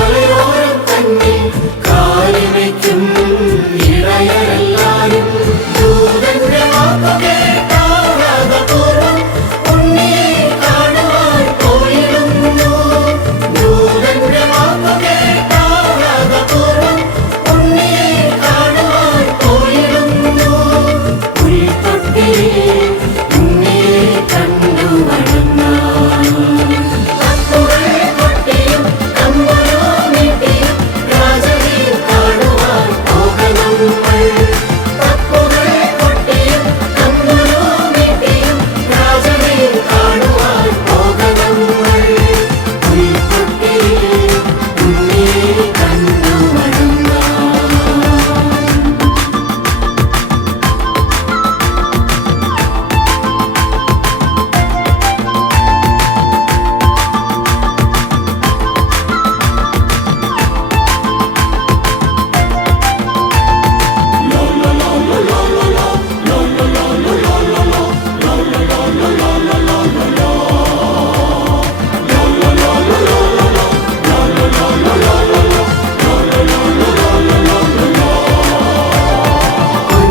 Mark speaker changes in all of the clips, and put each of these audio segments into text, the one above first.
Speaker 1: Hallelujah.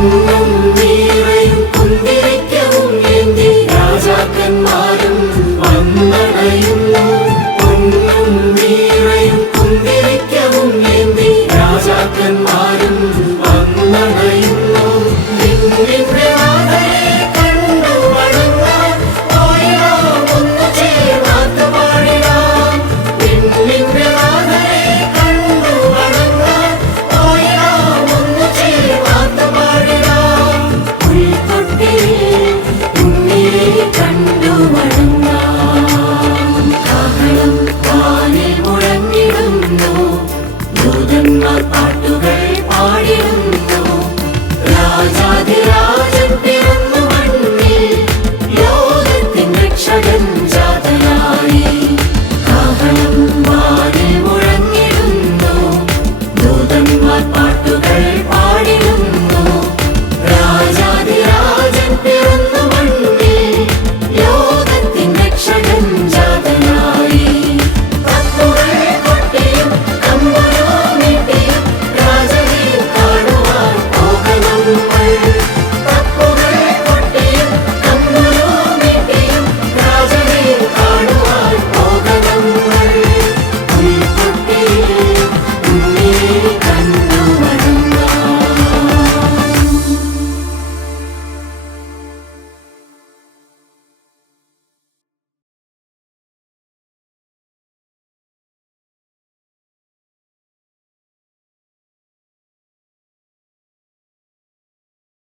Speaker 1: you. my mind.